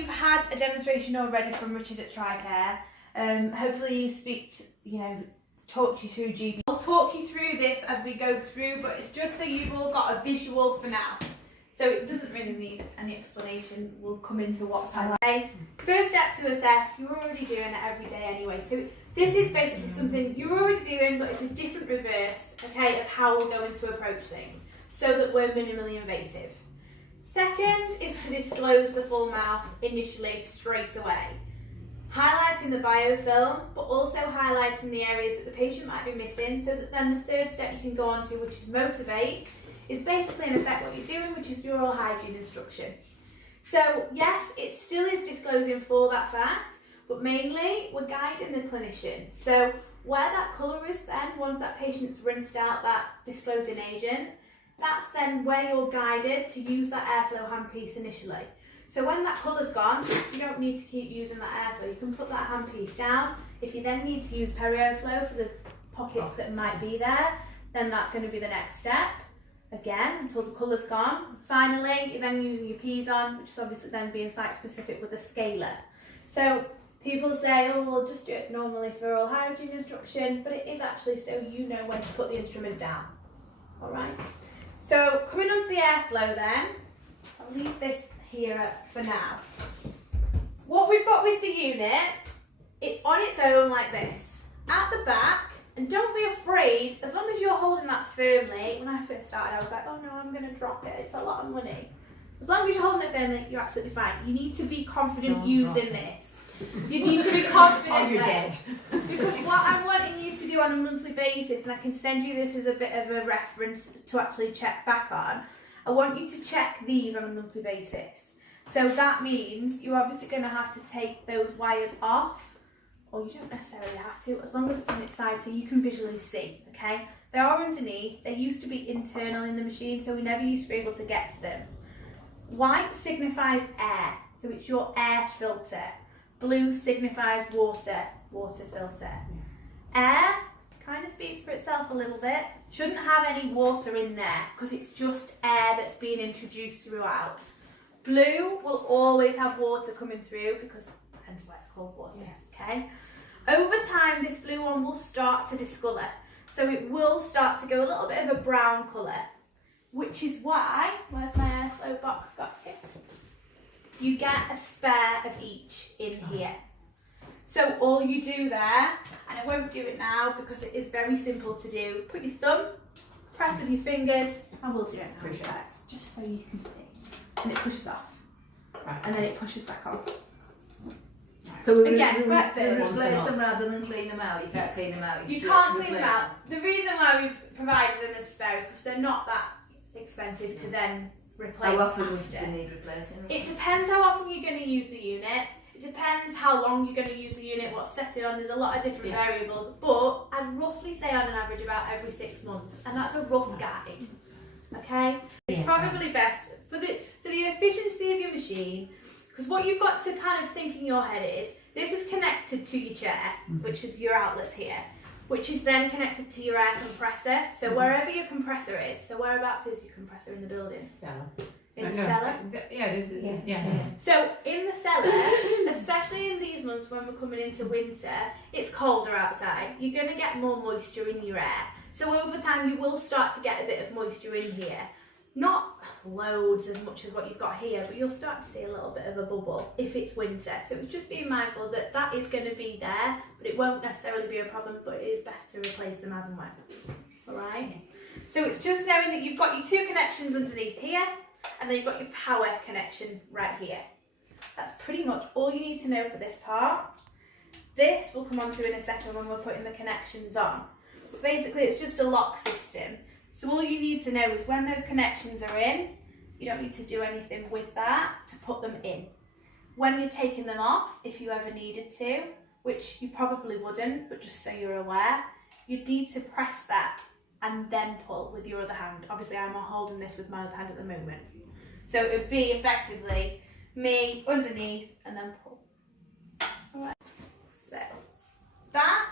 you've had a demonstration already from Richard at TRICARE. Hopefully he talk you through GB. I'll talk you through this as we go through, but it's just so you've all got a visual for now. So it doesn't really need any explanation. We'll come into what's happening. Okay. First step to assess, you're already doing it every day anyway. So this is basically something you're already doing, but it's a different reverse, okay, of how we're going to approach things so that we're minimally invasive. Second is to disclose the full mouth initially straight away. Highlighting the biofilm, but also highlighting the areas that the patient might be missing, so that then the third step you can go on to, which is motivate, is basically in effect what you're doing, which is your oral hygiene instruction. So yes, it still is disclosing for that fact, but mainly we're guiding the clinician. So where that colour is then, once that patient's rinsed out that disclosing agent, that's then where you're guided to use that airflow handpiece initially. So when that colour's gone, you don't need to keep using that airflow. You can put that handpiece down. If you then need to use perio-flow for the pockets that might be there, then that's going to be the next step. Again, until the colour's gone. Finally, you're then using your P's-on, which is obviously then being site-specific with a scaler. So people say, oh, we'll just do it normally for oral hygiene instruction, but it is actually so you know when to put the instrument down. All right. So coming on to the airflow then, I'll leave this here for now. What we've got with the unit, it's on its own like this. At the back, and don't be afraid, as long as you're holding that firmly. When I first started, I was like, oh no, I'm going to drop it. It's a lot of money. As long as you're holding it firmly, you're absolutely fine. You need to be confident using this. You need to be confident. Oh, you're dead. Because what I'm wanting you to do on a monthly basis, and I can send you this as a bit of a reference to actually check back on, I want you to check these on a monthly basis. So that means you're obviously going to have to take those wires off, or you don't necessarily have to, as long as it's on its side so you can visually see, okay? They are underneath. They used to be internal in the machine, so we never used to be able to get to them. White signifies air, so it's your air filter. Blue signifies water, water filter. Air kind of speaks for itself a little bit. Shouldn't have any water in there because it's just air that's being introduced throughout. Blue will always have water coming through because hence why it's called water, okay? Over time, this blue one will start to discolour. So it will start to go a little bit of a brown colour, which is why, where's my airflow box got to? You get a spare of each in here. So all you do there, and I won't do it now because it is very simple to do, put your thumb, press with your fingers, and we'll do it now, just so you can see. And it pushes off. Right. And then it pushes back on. So again, replace them rather than clean them out. You can't clean them out. You can't clean them out. The reason why we've provided them as spares is because they're not that expensive to then replace. How often do you need replacing? It depends how often you're going to use the unit. It depends how long you're going to use the unit, what's set it on. There's a lot of different variables, but I'd roughly say on an average about every 6 months, and that's a rough guide. Okay, it's probably best for the efficiency of your machine, because what you've got to kind of think in your head is this is connected to your chair, which is your outlets here, which is then connected to your air compressor. So wherever your compressor is, so whereabouts is your compressor in the building? Cellar. In the cellar? Yeah, it is. Yeah. So in the cellar, especially in these months when we're coming into winter, it's colder outside. You're going to get more moisture in your air. So over time you will start to get a bit of moisture in here. Not loads as much as what you've got here, but you'll start to see a little bit of a bubble if it's winter. So it's just being mindful that that is going to be there, but it won't necessarily be a problem, but it is best to replace them as and when. Alright? So it's just knowing that you've got your two connections underneath here, and then you've got your power connection right here. That's pretty much all you need to know for this part. This we'll come on to in a second when we're putting the connections on. But basically it's just a lock system. So all you need to know is when those connections are in, you don't need to do anything with that to put them in. When you're taking them off, if you ever needed to, which you probably wouldn't, but just so you're aware, you'd need to press that and then pull with your other hand. Obviously I'm holding this with my other hand at the moment. So it would be effectively me underneath and then pull. Alright, so that,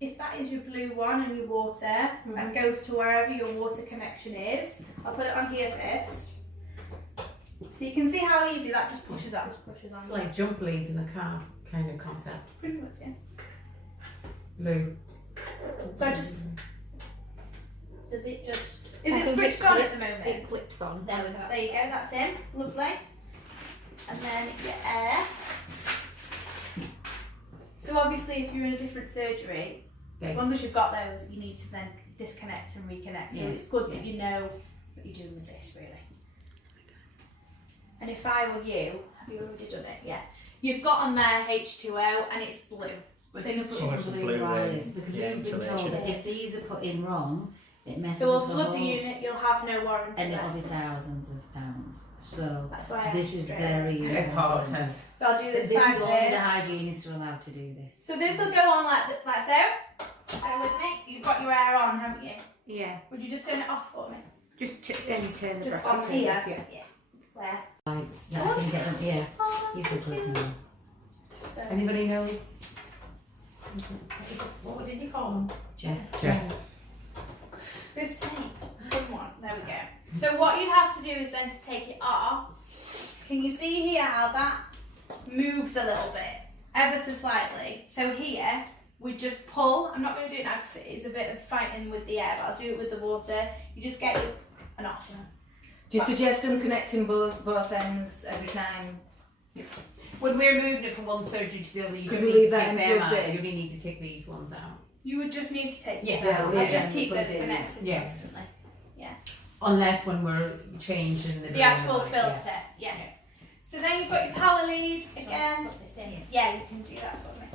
if that is your blue one and your water, and goes to wherever your water connection is, I'll put it on here first. So you can see how easy that just pushes up. It's like jump leads in the car kind of concept. Pretty much, yeah. Lou. So I just, Does it just? is I it think switched on at the clips- moment? It clips on. There we go. There you go, that's in. Lovely. And then your air. So obviously if you're in a different surgery, as Okay. long as you've got those, you need to then disconnect and reconnect. So Yeah. it's good that you know what you're doing with this, really. And if I were you, have you already done it? Yeah. You've got on there H2O and it's blue. We're So going to you put So some it's a blue blue wires one, because yeah, we've been told insulation. that if these are put in wrong, it messes So we'll up the flood the whole, unit, you'll have no warranty and it'll there. be thousands of pounds. So That's why I this asked is straight very away. Important. important. So I'll do This this is side only the first. hygienists are allowed to do this. So this will go on like so. Bear with me. You've got your air on, haven't you? Yeah. Would you just turn it off for me? Then you turn the Just bracket. off here. Yeah. Where? Lights that I can get them. Yeah, Oh, he's that's a so good cute. man. Anybody knows? What did you call them? Jeff. This tape. Someone. There we go. So what you'd have to do is then to take it off. Can you see here how that moves a little bit, ever so slightly? So here we just pull. I'm not going to do it now because it is a bit of fighting with the air, but I'll do it with the water. You just get it and off. Do you suggest them connecting both ends every time? When we're moving it from one surgery to the other, you Could don't we need leave to that take them plugged out. in? You only need to take these ones out. You would just need to take Yeah. this out. Yeah, I just yeah, keep plugged those in. connected Yeah. constantly. Unless when we're changing the The drain actual line, filter, yeah. So then you've got your power lead again. Put this in. Yeah, you can do that for me.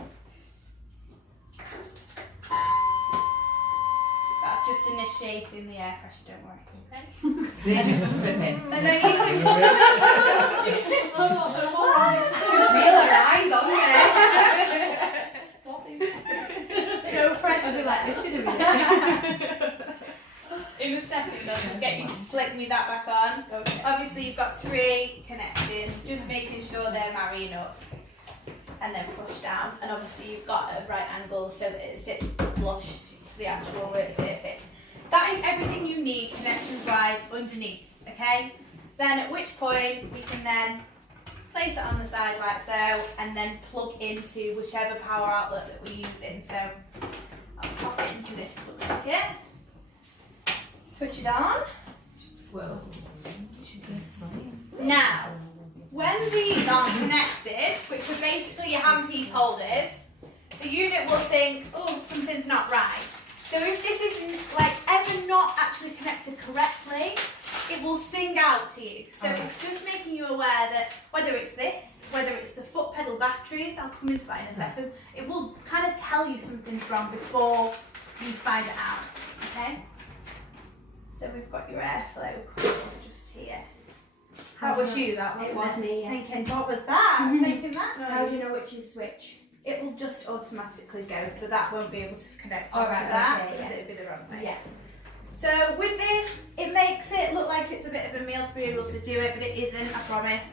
That's just initiating the air pressure, don't worry. Okay. They just clip in. And then you can Feel her eyes on there. no pressure like this in a minute. In a second, I'll just get you to flick me that back on. Okay. Obviously, you've got 3 connections, just making sure they're marrying up. And then push down. And obviously, you've got a right angle so that it sits flush to the actual where it fits. That is everything you need connections wise underneath, okay? Then at which point we can then place it on the side like so and then plug into whichever power outlet that we're using. So I'll pop it into this plug socket. Switch it on. Well, Now, when these aren't connected, which are basically your handpiece holders, the unit will think, oh, something's not right. So if this isn't like ever not actually connected correctly, it will sing out to you. So it's just making you aware that whether it's this, whether it's the foot pedal batteries, I'll come into that in a second, it will kind of tell you something's wrong before you find it out, okay? So we've got your airflow just here. That was you, that was It was me, yeah. Thinking, what was that? Making that How noise. do you know which is which? It will just automatically go, so that won't be able to connect All onto right, that okay, because yeah. it would be the wrong thing. Yeah. So with this, it makes it look like it's a bit of a meal to be able to do it, but it isn't, I promise.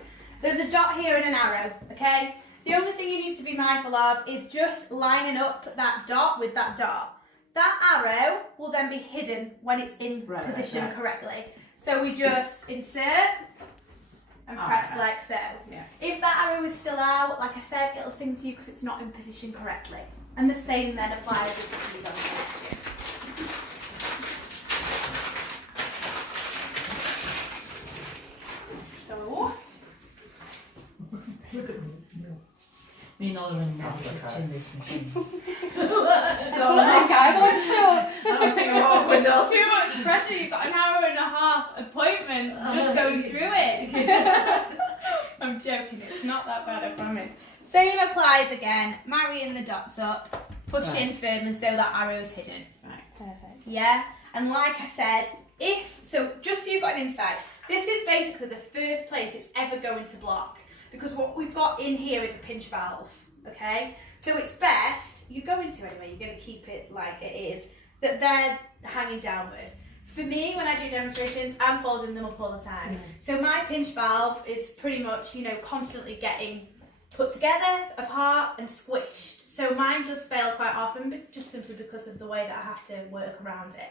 There's a dot here and an arrow, okay? The only thing you need to be mindful of is just lining up that dot with that dot. That arrow will then be hidden when it's in position correctly. So we just insert and press like so. Yeah. If that arrow is still out, like I said, it'll sing to you because it's not in position correctly. And the same then applies with the keys on the connection. So, Me and Oliver and Dad in this machine. so like I want to. I don't think I'm awkward enough. Too much pressure. You've got an hour and a half appointment just going through it. I'm joking. It's not that bad, I promise. Same applies again. Marrying the dots up, push in firmly so that arrow is hidden. Perfect. Yeah. And like I said, just so you've got an insight, this is basically the first place it's ever going to block. Because what we've got in here is a pinch valve, okay? So it's best, you go into it anyway, you're going to keep it like it is, that they're hanging downward. For me, when I do demonstrations, I'm folding them up all the time. So my pinch valve is pretty much, constantly getting put together, apart and squished. So mine does fail quite often, but just simply because of the way that I have to work around it.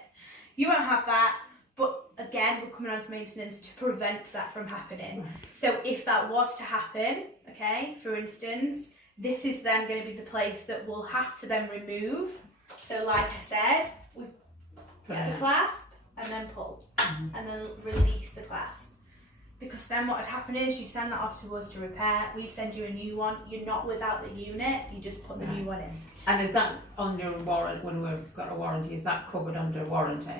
You won't have that. But again, we're coming on to maintenance to prevent that from happening. So if that was to happen, okay, for instance, this is then going to be the place that we'll have to then remove. So like I said, we get the clasp and then pull and then release the clasp. Because then what would happen is you send that off to us to repair, we'd send you a new one. You're not without the unit, you just put the new one in. And is that under warrant, when we've got a warranty, is that covered under warranty?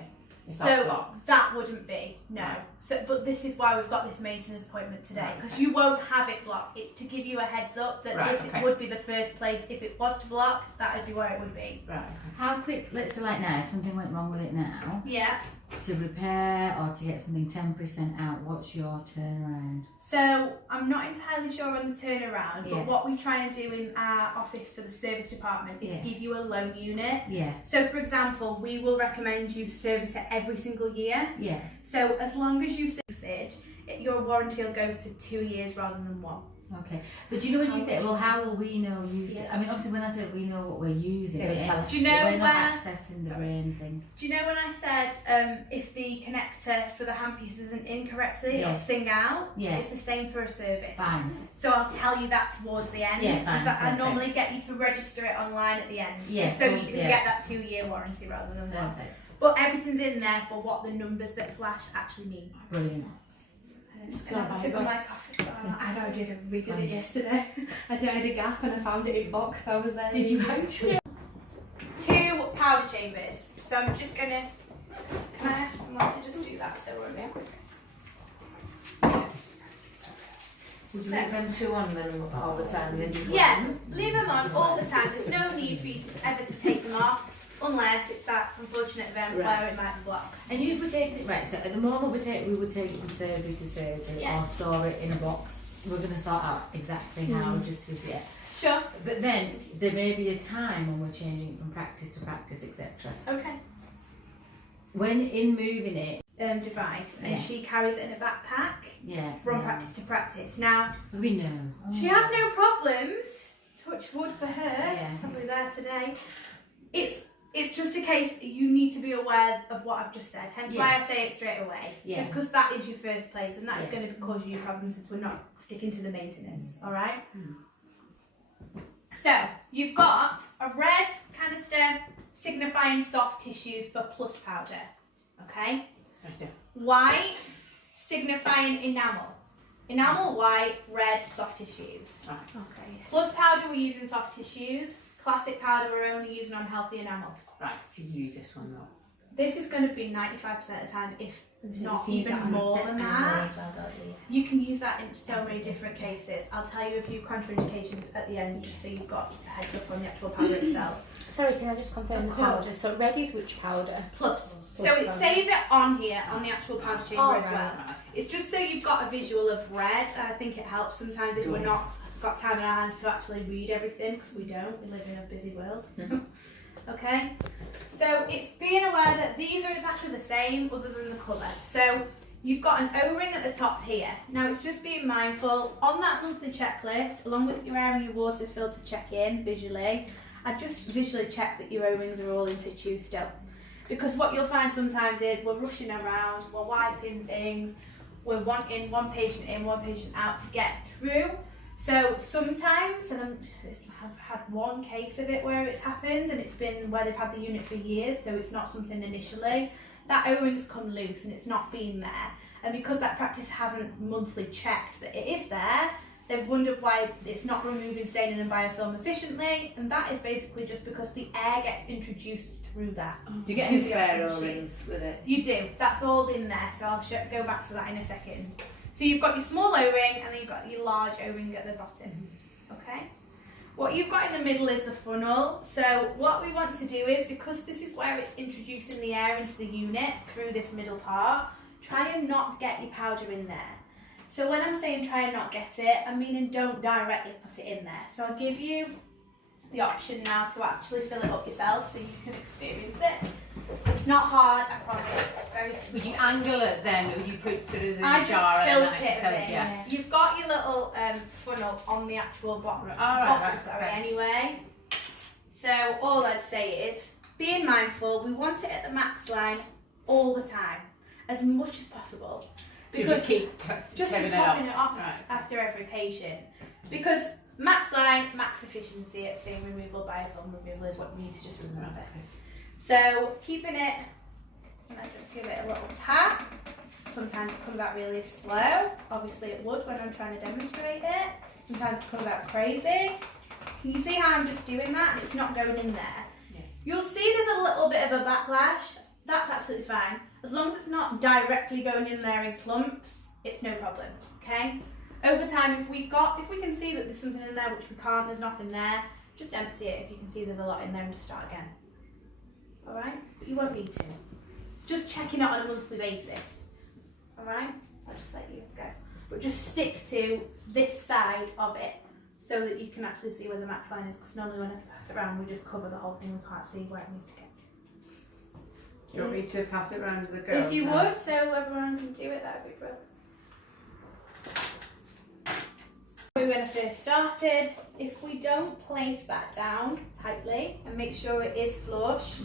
Is that So blocked? that wouldn't be, no. Right. So, but this is why we've got this maintenance appointment today, because you won't have it blocked. It's to give you a heads up that Right, this okay. would be the first place. If it was to block, that would be where it would be. Right. How quick, let's say like now, if something went wrong with it now, Yeah. to repair or to get something temporary sent out, what's your turnaround? So I'm not entirely sure on the turnaround, Yeah. but what we try and do in our office for the service department is Yeah. give you a loan unit. Yeah, So for example, we will recommend you service it every single year. yeah. So as long as you service it, your warranty will go to 2 years rather than 1. Okay, but do you know when you say, well, how will we know use it? Yeah. I mean, obviously, when I say we know what we're using, It'll it, tell us. Do you know but we're not when? accessing the brain thing. Do you know when I said if the connector for the handpiece isn't in correctly, Yeah. it'll sing out? Yeah. It's the same for a service. Fine. So I'll tell you that towards the end. Yeah, because fine, I normally perfect. get you to register it online at the end. Yeah, just so you cool, can yeah. get that 2-year warranty rather than 1. Perfect. But everything's in there for what the numbers that flash actually mean. Brilliant. I'm just So gonna have I sip on got- my coffee. I've already redid Fine. it yesterday. I had a gap and I found it in box, so I was there. Did you actually? 2 powder chambers. So I'm just gonna. Can I ask someone to just do that so we're okay? Would you leave them two on then all the time and then just Yeah, one? leave them on all the time. There's no need for you to ever to take them off unless it's that unfortunate event Right. where it might be blocked. And if we take it, right, so at the moment we would take it from surgery to surgery Yeah. or store it in a box. We're going to sort out exactly how, just as yet. Sure. But then there may be a time when we're changing it from practice to practice, etc. Okay. When in moving it, Device, and Yeah. she carries it in a backpack yeah, from yeah. practice to practice. Now We know. she has no problems. Touch wood for her. Yeah. Probably there today. It's just a case that you need to be aware of what I've just said. Hence why I say it straight away. Yeah. Just because that is your first place, and that is Yeah. going to cause you problems if we're not sticking to the maintenance. All right. So you've got a red canister signifying soft tissues for plus powder. Okay. White signifying enamel. Enamel, white, red, soft tissues. Okay. Plus powder we're using soft tissues. Classic powder we're only using on healthy enamel. Right, to use this one though. This is going to be 95% of the time, if So not you can use even that on more a than bit that. as well, don't you? You can use that in so many different cases. I'll tell you a few contraindications at the end, just so you've got a heads up on the actual powder itself. Sorry, can I just confirm Of the powder? course. So red is which powder? Plus. So Plus it powder. says it on here, on the actual powder chamber Oh, as right. well. It's just so you've got a visual of red, and I think it helps sometimes if we're not got time in our hands to actually read everything, because we don't. We live in a busy world. Okay? So it's being aware that these are exactly the same other than the colour. So you've got an O-ring at the top here. Now it's just being mindful, on that monthly checklist, along with your air and your water filter check-in visually, I just visually check that your O-rings are all in situ still. Because what you'll find sometimes is we're rushing around, we're wiping things, we're wanting one patient in, one patient out to get through. So sometimes, and I've had one case of it where it's happened, and it's been where they've had the unit for years, so it's not something initially. That O-ring's come loose and it's not been there. And because that practice hasn't monthly checked that it is there, they've wondered why it's not removing staining and biofilm efficiently, and that is basically just because the air gets introduced through that. Do you get any spare O-rings with it? You do. That's all in there, so I'll go back to that in a second. So you've got your small O-ring and then you've got your large O-ring at the bottom. Okay? What you've got in the middle is the funnel. So what we want to do is, because this is where it's introducing the air into the unit through this middle part, try and not get your powder in there. So when I'm saying try and not get it, I'm meaning don't directly put it in there. So I'll give you the option now to actually fill it up yourself so you can experience it. It's not hard, I promise. It's very simple. Would you angle it then, or would you put sort of the I just jar and tilt then it a tilt- bit. yeah. You've got your little funnel on the actual bottom, Okay. anyway. So all I'd say is, being mindful, we want it at the max line all the time. as much as possible. So just keep Just topping keep it up. topping it off Right. after every patient. Because max line, max efficiency at stain removal, biofilm removal is what we need to just remove it. So keeping it, and I just give it a little tap. Sometimes it comes out really slow. Obviously it would when I'm trying to demonstrate it. Sometimes it comes out crazy. Can you see how I'm just doing that and it's not going in there? Yeah. You'll see there's a little bit of a backlash. That's absolutely fine. As long as it's not directly going in there in clumps, it's no problem, okay? Over time, if we can see that there's something in there which we can't, there's nothing there, just empty it. If you can see there's a lot in there and just start again. All right? But you won't need to. It's just checking it on a monthly basis. All right? I'll just let you go. But just stick to this side of it so that you can actually see where the max line is, because normally when I pass it around, we just cover the whole thing. We can't see where it needs to get to. Do you want me to pass it around to the girls? If you now? would, so everyone can do it, that would be brilliant. When I first started, if we don't place that down tightly and make sure it is flush,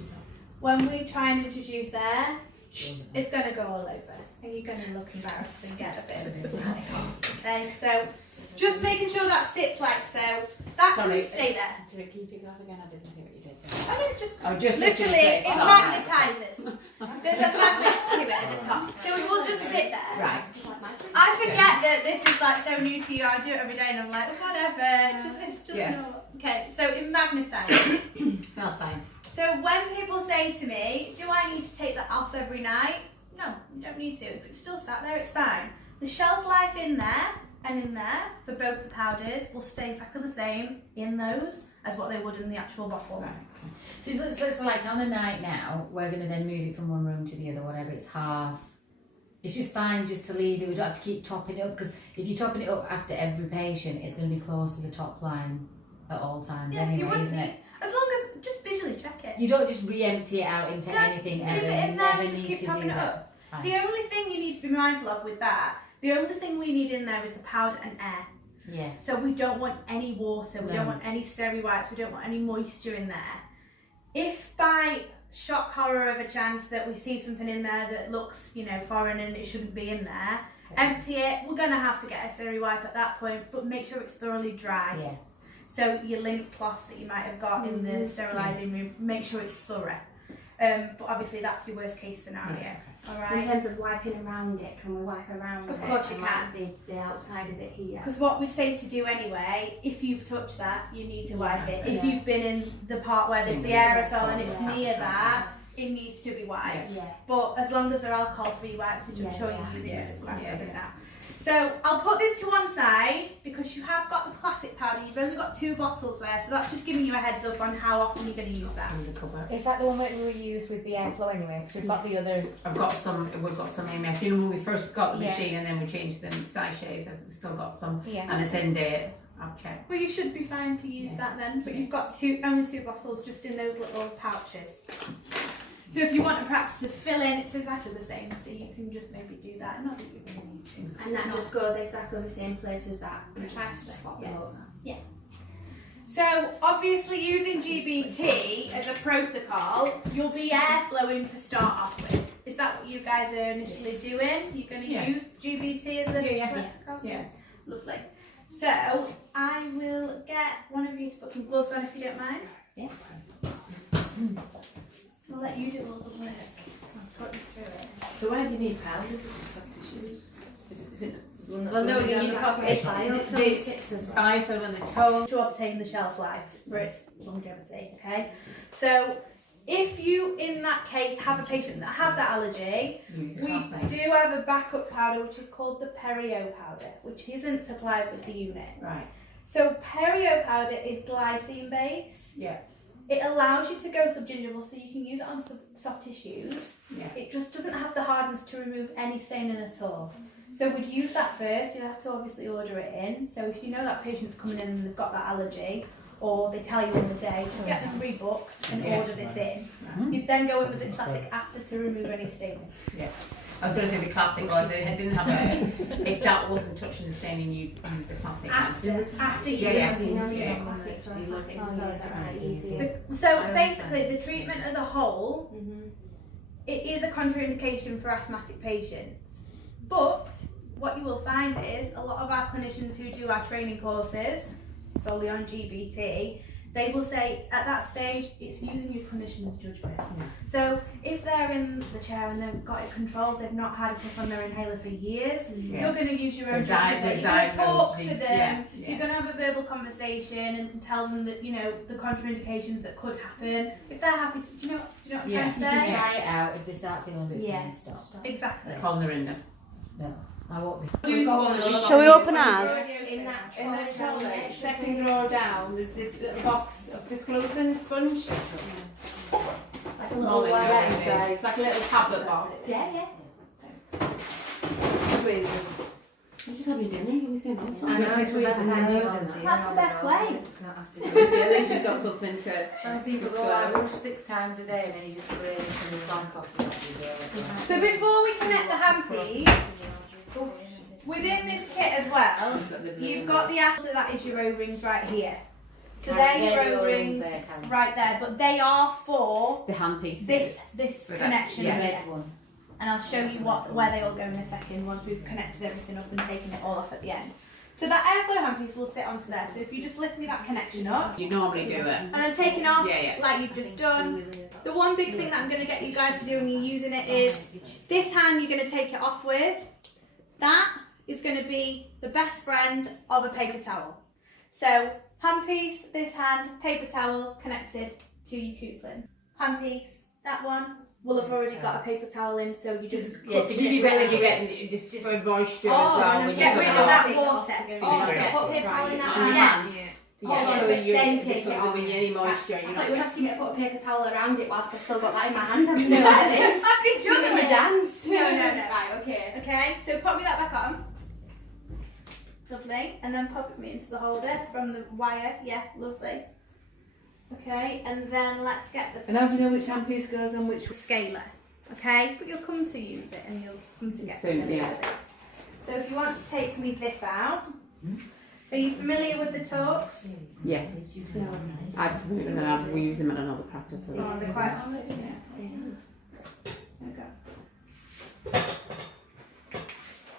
when we try and introduce air, it's going to go all over and you're going to look embarrassed and get a bit okay, so just making sure that sits like so. That Sorry, can stay there. Sorry, can you take that again? I didn't see what you did I mean, it's just, Oh, just literally, literally it magnetises. There's a magnet to it at the top, so it will just sit there. Right. I forget that this is like so new to you. I do it every day, and I'm like, whatever. It's just Yeah. normal. Okay, so it magnetises. That's fine. So when people say to me, "Do I need to take that off every night?" No, you don't need to. If it's still sat there, it's fine. The shelf life in there and in there for both the powders will stay exactly the same in those as what they would in the actual bottle. Right. So it's like on a night now, we're going to then move it from one room to the other, whatever, it's half. It's just fine just to leave it. We don't have to keep topping it up, because if you're topping it up after every patient, it's going to be close to the top line at all times Yeah, you anyway, wouldn't isn't it? As long as just visually check it. You don't just re-empty it out into No, anything keep ever. it in You there never and just need keep to topping do it that. up. Fine. The only thing you need to be mindful of with that, the only thing we need in there is the powder and air. Yeah. So we don't want any water, we No. don't want any steri wipes, we don't want any moisture in there. If by shock horror of a chance that we see something in there that looks, foreign and it shouldn't be in there, empty it. We're going to have to get a steri wipe at that point, but make sure it's thoroughly dry. Yeah. So your lint cloths that you might have got in the sterilising room, make sure it's thorough. But obviously that's your worst case scenario. All In right. terms of wiping around it, can we wipe around Of it? course you and like the outside of it here. Because what we say to do anyway, if you've touched that, you need to wipe it. If Yeah. you've been in the part where there's the aerosol and it's near that, it needs to be wiped. Yeah. But as long as they're alcohol-free wipes, which I'm Yeah, sure they you're are. using, because it's quite Yeah. good now. So I'll put this to one side because you have got the classic powder. You've only got 2 bottles there, so that's just giving you a heads up on how often you're going to use that. From the cupboard. Is that the one that we use with the airflow anyway? Because we've got the other. We've got some AMS. When we first got the Yeah. machine and then we changed the sachets, we've still got some. Yeah. And it's in there. Okay. Well, you should be fine to use that then, but you've got only 2 bottles just in those little pouches. So if you want to practice the fill-in, it's exactly the same, so you can just maybe do that. Not that you really need to. And that just goes exactly the same place as that. Precisely, Swap yeah. them over. So obviously using GBT as a protocol, you'll be airflowing to start off with. Is that what you guys are initially doing? You're going to Yeah. use GBT as a Yeah. protocol? Yeah. Lovely. So I will get one of you to put some gloves on if you don't mind. Yeah. I'll let you do all the work. I'll talk you through it. So why do you need powder for soft tissues? Is it the one that Well, no, goes you in use the pop- outside? it's- Biofilm sits as well. Biofilm and the toe. To obtain the shelf life for its longevity, okay? So if you, in that case, have a patient that has that allergy, Use the we classic. do have a backup powder which is called the Perio powder, which isn't supplied with the unit. Right. So Perio powder is glycine based. Yeah. It allows you to go subgingival so you can use it on soft tissues. Yeah. It just doesn't have the hardness to remove any staining at all. So we'd use that first. You'd have to obviously order it in. So if you know that patient's coming in and they've got that allergy, or they tell you on the day, just get them rebooked and Yeah. order this in. Right. You'd then go in with the classic after to remove any staining. I was going to say the classic one. They didn't have a. If that wasn't touching the staining, you'd use the classic one. After you Yeah, yeah. You know, Yeah. it's classic for These aesthetics look as well, easy it's to quite use. easy. So basically, the treatment as a whole Mhm. it is a contraindication for asthmatic patients. But what you will find is a lot of our clinicians who do our training courses solely on GBT, they will say at that stage it's using your clinician's judgment. So if they're in the chair and they've got it controlled, they've not had a puff on their inhaler for years, you're going to use your own judgment. You're going to talk to them, you're going to have a verbal conversation and tell them that, you know, the contraindications that could happen. If they're happy to, do you know what I'm trying to You say? can try it out. If they start feeling a bit funny, stop. Exactly. Call Narinda. No, I won't be. Shall we open ours? In that In the trolley, trolley, second row down, there's the little box of disclosing sponge. like a little Molly, wire yeah, inside. It's like a little tablet box. Yeah. Tweezers. You just have your dinner, you say nice. I know, That's the best time to use them. That's the best way. Yeah, at least you've got something to. Some people go out 6 times a day and then you just spray it in the blank off the So before we connect the handpiece, within this kit as well, you've got the so that is your O-rings right here. So they're your O-rings right there, but they are for The handpiece. this For that, connection yeah. here. red one. And I'll show you where they all go in a second once we've connected everything up and taken it all off at the end. So that airflow handpiece will sit onto there. So if you just lift me that connection up You normally do it. and then take it off Yeah, yeah. like you've just done. The one big thing that I'm going to get you guys to do when you're using it is this hand you're going to take it off with. That is going to be the best friend of a paper towel. So handpiece, this hand, paper towel connected to your coupling. Handpiece, that one will have already got a paper towel in, so you just To give you feeling you're getting just for moisture as well. When you get put rid it of on. that water. Oh, so put paper towel in that On your hand. hand. Yeah, So then you take so it there'll off. be any moisture. I You're thought you were not. asking me to put a paper towel around it whilst I've still got that in my hand. I'm doing this. I've been Doing juggling. a dance. No. Right, okay. Okay, so pop me that back on. Lovely. And then pop it me into the holder from the wire. Yeah, lovely. Okay, and then let's get the And how do you know which handpiece goes on which? scaler. Okay, but you'll come to use it and you'll come to get Soon, familiar yeah. with it. So if you want to take me this out, are you familiar with the talks? Yeah. We use them at another practice. So Oh, they're quite There we go.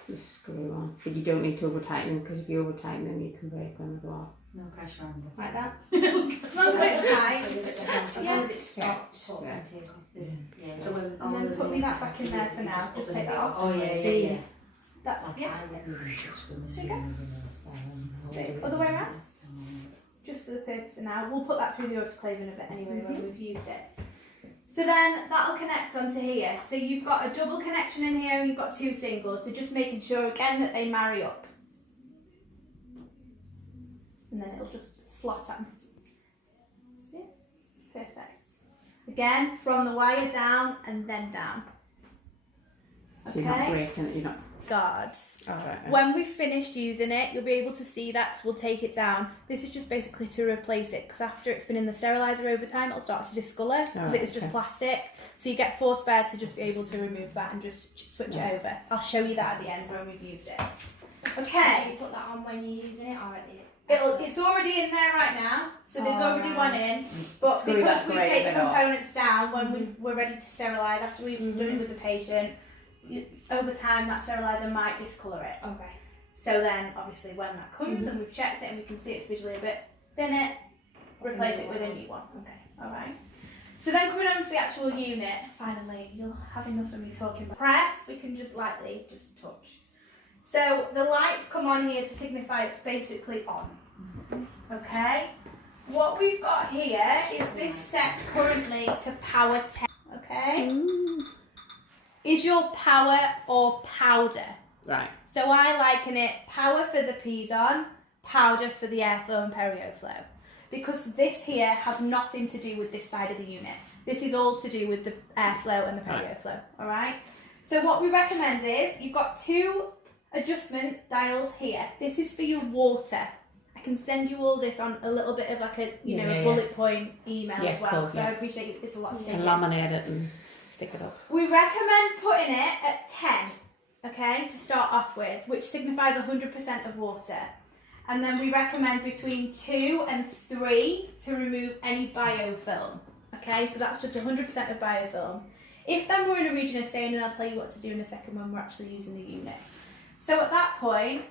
just screw on. But you don't need to over tighten because if you over tighten them, you can break them as well. No pressure on them. Like that. As long as it's tight. As long as it's stopped. Yeah. Take off the. So when And then put me that back in there for now. Just take that off. Oh yeah. That, Like yeah. I get really touch them. Straight. Other way around? Just for the purpose of now. We'll put that through the autoclave in a bit anyway when we've used it. So then that'll connect onto here. So you've got a double connection in here and you've got 2 singles. So just making sure again that they marry up. And then it'll just slot on. Yeah, perfect. Again, from the wire down and then down. So you're not Okay. breaking it. You're not. Guards. Alright. When we've finished using it, you'll be able to see that 'cause we'll take it down. This is just basically to replace it because after it's been in the steriliser over time, it'll start to discolour because it is just okay. plastic. So you get 4 spare to just be able to remove that and just switch Yeah. it over. I'll show you that at the end when we've used it. Do Okay, you put that on when you're using it or at the it's already in there right now, so there's already one in. But Screw because that we grey take the bit off. components down when we're ready to sterilise, after we've done it with the patient, over time that steriliser might discolour it. Okay. So then, obviously, when that comes and we've checked it and we can see it's visually a bit thin, it replace it with a new one. Okay, all right. So then coming on to the actual unit, finally, you'll have enough of me talking about press. We can just lightly just touch. So the lights come on here to signify it's basically on. Okay. What we've got here is this set currently to power 10. Okay. Is your power or powder? Right. So I liken it power for the P's-on, powder for the airflow and perio-flow. Because this here has nothing to do with this side of the unit. This is all to do with the airflow and the perio-flow, alright? So what we recommend is, you've got 2 adjustment dials here. This is for your water. I can send you all this on a little bit of like a, a bullet point email Yeah, as well, cool, because yeah. I appreciate it's a lot to take And in. laminate it and stick it up. We recommend putting it at 10, okay, to start off with, which signifies 100% of water. And then we recommend between 2 and 3 to remove any biofilm. Okay, so that's just 100% of biofilm. If then we're in a region of staying, and I'll tell you what to do in a second when we're actually using the unit. So at that point,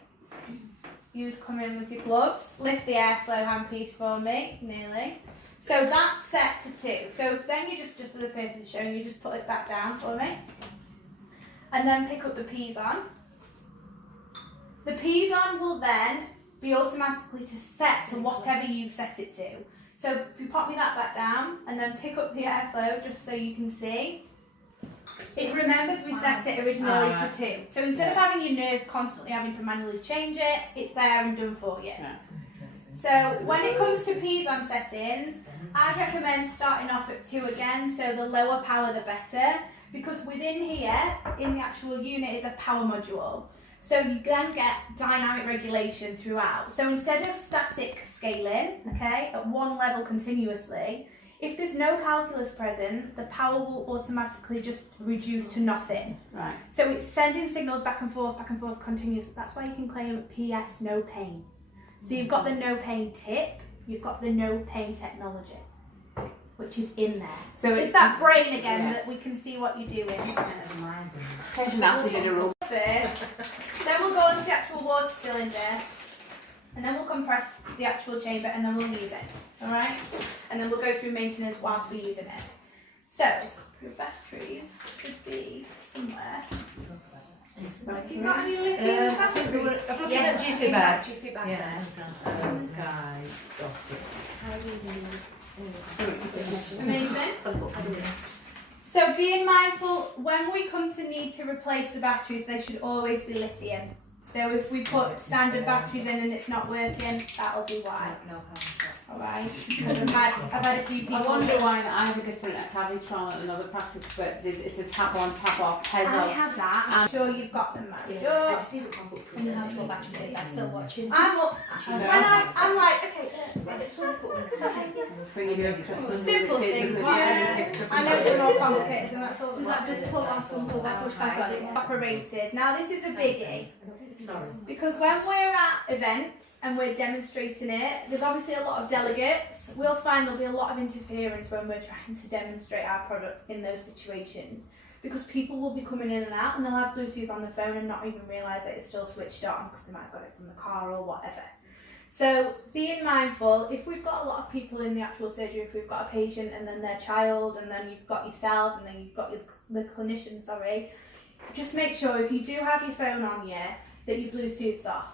you'd come in with your gloves, lift the airflow handpiece for me, nearly. So that's set to 2. So then you just for the purpose of showing, you just put it back down for me. And then pick up the Pison. The Pison will then be automatically set to whatever you set it to. So if you pop me that back down and then pick up the airflow just so you can see, it remembers we set it originally to 2. So instead of having your nurse constantly having to manually change it, it's there and done for you. So when it comes to Pison settings, I'd recommend starting off at 2 again, so the lower power the better, because within here, in the actual unit, is a power module. So you then get dynamic regulation throughout. So instead of static scaling, okay, at one level continuously, if there's no calculus present, the power will automatically just reduce to nothing. Right. So it's sending signals back and forth continuously. That's why you can claim PS no pain. So you've got the no pain tip, you've got the no pain technology, which is in there. So it's that brain again that we can see what you're doing. First, then we'll go into the actual water cylinder, and then we'll compress the actual chamber, and then we'll use it. Alright? And then we'll go through maintenance whilst we're using it. So, your batteries should be somewhere. Have you got any lithium batteries? Yeah, it's Jiffy bag. Jiffy bag. Yeah, those guys, stop it. Amazing. So being mindful, when we come to need to replace the batteries, they should always be lithium. So if we put standard batteries in and it's not working, that'll be why. Alright, because I've had a few people. I wonder why I have a different Cavitron at another practice, but it's a tap on, tap off pedal. I have that. I'm sure you've got them married up. just need a and you have to go back to sleep. I'm still watching. I'm like, okay. So you do a Christmas Simple with the things. kids and the Yeah. I know it's more complicated, and that's all. Does that just pull off and pull back, push back on it? Operated. Now this is a biggie. Sorry. Because when we're at events and we're demonstrating it, there's obviously a lot of delegates. We'll find there'll be a lot of interference when we're trying to demonstrate our product in those situations. Because people will be coming in and out and they'll have Bluetooth on the phone and not even realise that it's still switched on because they might have got it from the car or whatever. So being mindful, if we've got a lot of people in the actual surgery, if we've got a patient and then their child and then you've got yourself and then you've got the clinician, just make sure if you do have your phone on you, that your Bluetooth's off.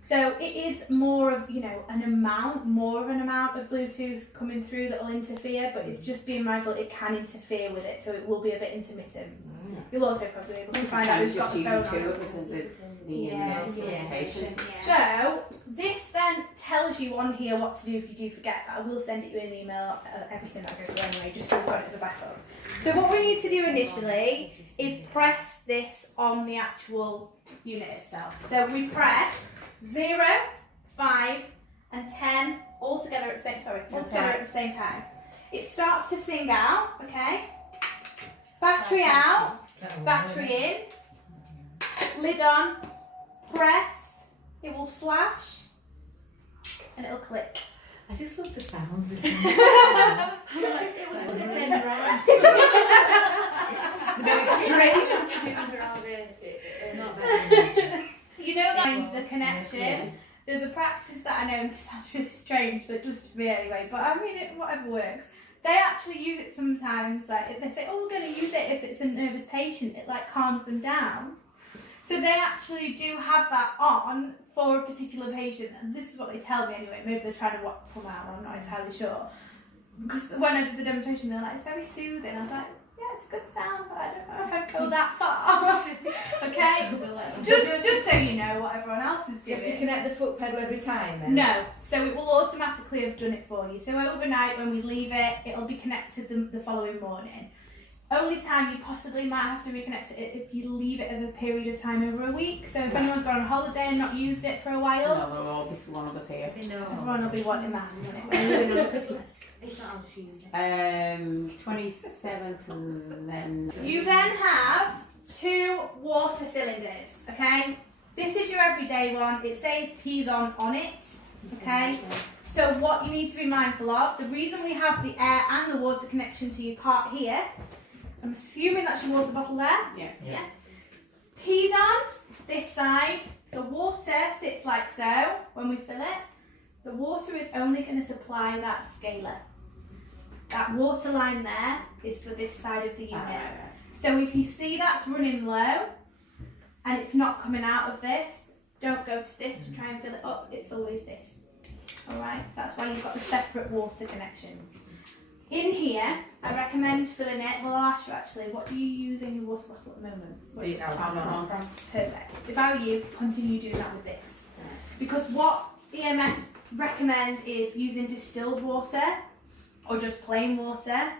So it is more of, an amount of Bluetooth coming through that will interfere, but it's just being mindful it can interfere with it, so it will be a bit intermittent. You'll also probably be able to find out who's got the phone on. So this then tells you on here what to do if you do forget, but I will send it you in an email, everything that I go through anyway, just so we've got it as a backup. So what we need to do initially is press this on the actual unit itself. So we press 0, 5 and 10 all together at the same time. It starts to sing out, okay? Battery out, battery in, lid on, press, it will flash and it'll click. I just love the sounds this It was when it turned around. It's a bit extreme. It's not bad. Find the connection. There's a practice that I know, and this sounds really strange, but it does to me anyway, but I mean, whatever works. They actually use it sometimes, like if they say, oh, we're going to use it if it's a nervous patient, it like calms them down. So they actually do have that on for a particular patient, and this is what they tell me anyway. Maybe they're trying to pull out, I'm not entirely sure. Because when I did the demonstration, they're like, it's very soothing. I was like, yeah, it's a good sound, but I don't know if I'd go that far. Okay? just so you know what everyone else is Do you doing. have to connect the foot pedal every time then? No, so it will automatically have done it for you. So overnight when we leave it, it'll be connected the following morning. Only time you possibly might have to reconnect it if you leave it over a period of time over a week. So if anyone's gone on holiday and not used it for a while, No, there will always be one of us here. everyone will be wanting that, isn't it? When we're doing on Christmas. If not, I'll just use it. 27th and then... You then have 2 water cylinders, okay? This is your everyday one. It says Pison on it, okay? So what you need to be mindful of, the reason we have the air and the water connection to your cart here, I'm assuming that's your water bottle there. Yeah. Peas on this side. The water sits like so when we fill it. The water is only going to supply that scaler. That water line there is for this side of the unit. Right. So if you see that's running low and it's not coming out of this, don't go to this to try and fill it up. It's always this. Alright, that's why you've got the separate water connections. In here, I recommend filling it. Well, I'll ask you actually, what do you use in your water bottle at the moment? Perfect. If I were you, continue doing that with this. Because what EMS recommend is using distilled water or just plain water.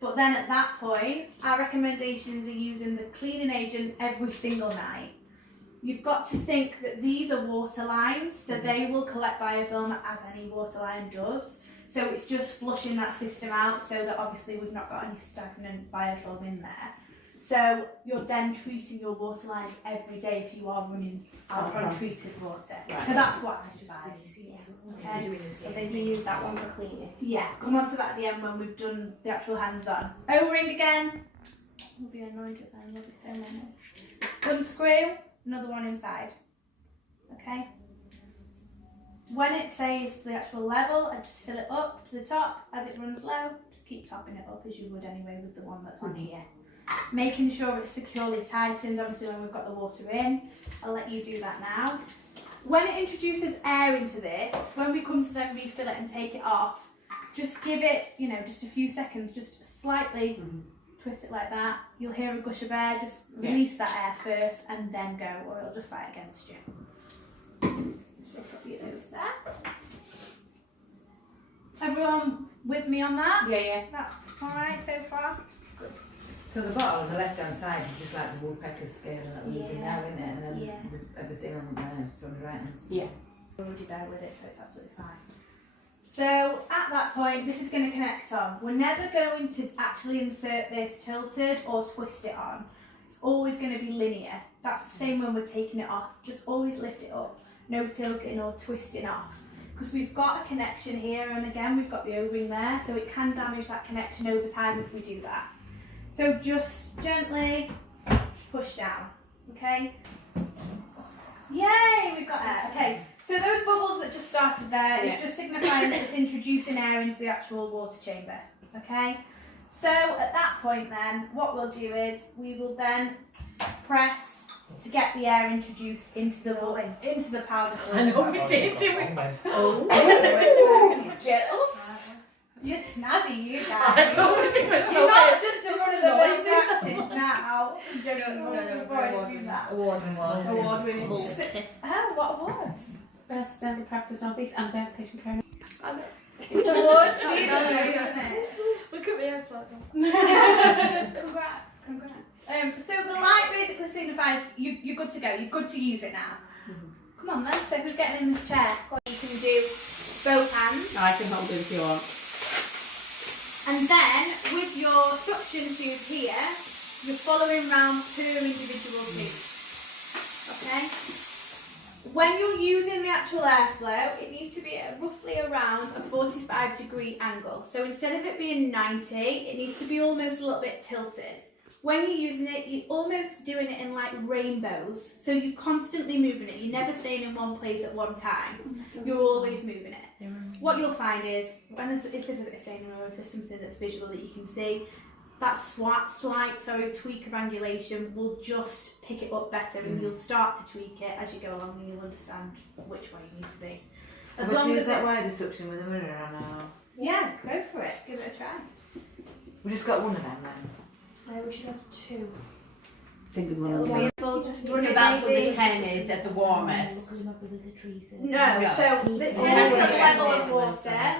But then at that point, our recommendations are using the cleaning agent every single night. You've got to think that these are water lines, so they will collect biofilm as any water line does. So it's just flushing that system out so that obviously we've not got any stagnant biofilm in there. So you're then treating your water lines every day if you are running out on treated water. Right. So that's what I advise. Okay. So then you use that one for cleaning. Yeah, come on to that at the end when we've done the actual hands-on. O-ring again. We'll be annoyed with them, there'll be so many. Unscrew, another one inside. Okay. When it says the actual level, I just fill it up to the top. As it runs low, just keep topping it up as you would anyway with the one that's on here. Making sure it's securely tightened, obviously when we've got the water in. I'll let you do that now. When it introduces air into this, when we come to then refill it and take it off, just give it, just a few seconds, just slightly twist it like that. You'll hear a gush of air, just release that air first and then go, or it'll just fight against you. So put your nose there. Everyone with me on that? Yeah. That's alright so far? So the bottle on the left hand side is just like the woodpecker scale that we're using now, isn't it? And then everything on the right hand side. Yeah. Already there with it, so it's absolutely fine. So at that point, this is going to connect on. We're never going to actually insert this tilted or twist it on. It's always going to be linear. That's the same when we're taking it off. Just always lift it up. No tilting or twisting off. Because we've got a connection here, and again, we've got the O-ring there, so it can damage that connection over time if we do that. So just gently push down, okay? Yay, we've got air. Okay, so those bubbles that just started there is just signifying that it's introducing air into the actual water chamber, okay? So at that point then, what we'll do is we will then press to get the air introduced into the powder. I know we did, didn't we? Oh, get us. You're snazzy, you guys. I don't think we're so You're not bad. just one of the best practice now. You don't do that. Award-winning. Oh, what awards? Best dental practice office and best patient care. It's awards season, isn't it? Look at me, I'm like Congrats. So the light basically signifies you're good to go. You're good to use it now. Come on then. So who's getting in this chair? You can do both hands. I can hold it if you want. And then with your suction tube here, you're following round per individual tube. Okay? When you're using the actual airflow, it needs to be at roughly around a 45-degree angle. So instead of it being 90, it needs to be almost a little bit tilted. When you're using it, you're almost doing it in like rainbows. So you're constantly moving it. You're never staying in one place at one time. You're always moving it. What you'll find is, if there's a bit of staining or if there's something that's visual that you can see, that slight tweak of angulation will just pick it up better, and you'll start to tweak it as you go along, and you'll understand which way you need to be. As long as that wider suction with a mirror on now. Yeah, go for it. Give it a try. We just got one of them then. we should have two. I think there's one It'll on be the full, just So run it that's what the maybe. 10 is at the warmest. Because my brother's a tree, so. No, so the It's 10 always is the level the of water,